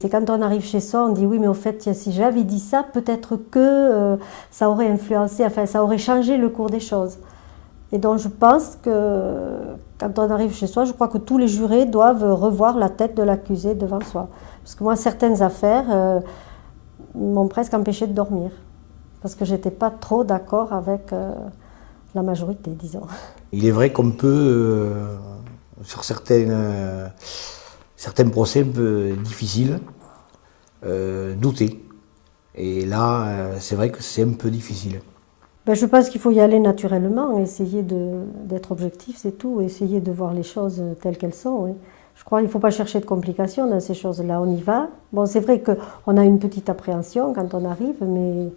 C'est quand on arrive chez soi, on dit oui, mais au fait, tiens, si j'avais dit ça, peut-être que ça aurait influencé, enfin, ça aurait changé le cours des choses. Et donc, je pense que quand on arrive chez soi, je crois que tous les jurés doivent revoir la tête de l'accusé devant soi. Parce que moi, certaines affaires m'ont presque empêché de dormir. Parce que j'étais pas trop d'accord avec la majorité, disons. Il est vrai qu'on peut, sur certains procès un peu difficiles, douter. Et là, c'est vrai que c'est un peu difficile. Ben, je pense qu'il faut y aller naturellement, essayer d'être objectif, c'est tout, essayer de voir les choses telles qu'elles sont. Oui. Je crois qu'il ne faut pas chercher de complications dans ces choses-là, on y va. Bon, c'est vrai qu'on a une petite appréhension quand on arrive, mais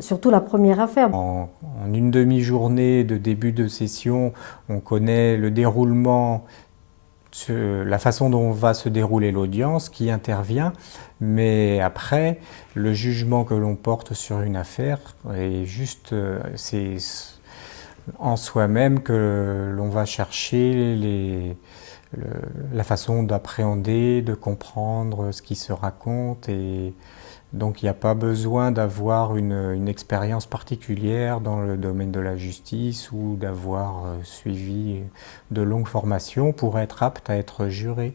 surtout la première affaire. En une demi-journée de début de session, on connaît le déroulement, la façon dont va se dérouler l'audience, qui intervient, mais après, le jugement que l'on porte sur une affaire est juste, c'est en soi-même que l'on va chercher la façon d'appréhender, de comprendre ce qui se raconte, et donc il n'y a pas besoin d'avoir une expérience particulière dans le domaine de la justice ou d'avoir suivi de longues formations pour être apte à être juré.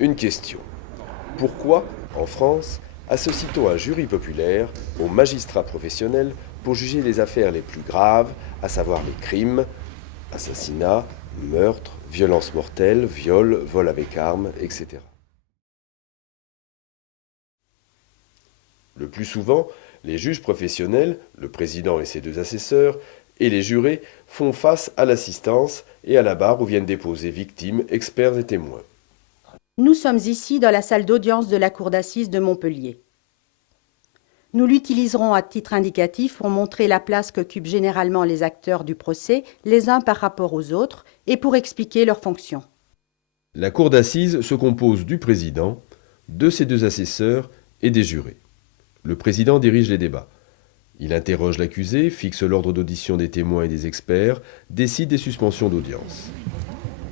Une question. Pourquoi, en France, associe-t-on un jury populaire aux magistrats professionnels pour juger les affaires les plus graves, à savoir les crimes, assassinats, meurtres, violences mortelles, viols, vols avec armes, etc. Le plus souvent, les juges professionnels, le président et ses deux assesseurs, et les jurés font face à l'assistance et à la barre où viennent déposer victimes, experts et témoins. Nous sommes ici dans la salle d'audience de la cour d'assises de Montpellier. Nous l'utiliserons à titre indicatif pour montrer la place qu'occupent généralement les acteurs du procès, les uns par rapport aux autres, et pour expliquer leurs fonctions. La cour d'assises se compose du président, de ses deux assesseurs et des jurés. Le président dirige les débats. Il interroge l'accusé, fixe l'ordre d'audition des témoins et des experts, décide des suspensions d'audience.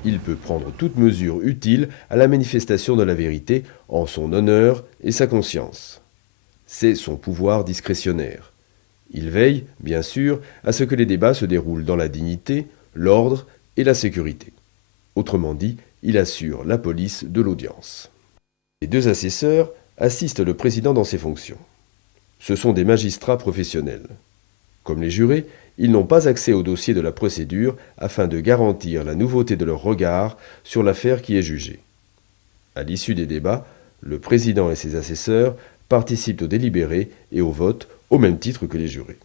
Il peut prendre toute mesure utile à la manifestation de la vérité en son honneur et sa conscience. C'est son pouvoir discrétionnaire. Il veille, bien sûr, à ce que les débats se déroulent dans la dignité, l'ordre et la sécurité. Autrement dit, il assure la police de l'audience. Les deux assesseurs assistent le président dans ses fonctions. Ce sont des magistrats professionnels. Comme les jurés, ils n'ont pas accès au dossier de la procédure afin de garantir la nouveauté de leur regard sur l'affaire qui est jugée. À l'issue des débats, le président et ses assesseurs participent au délibéré et au vote au même titre que les jurés.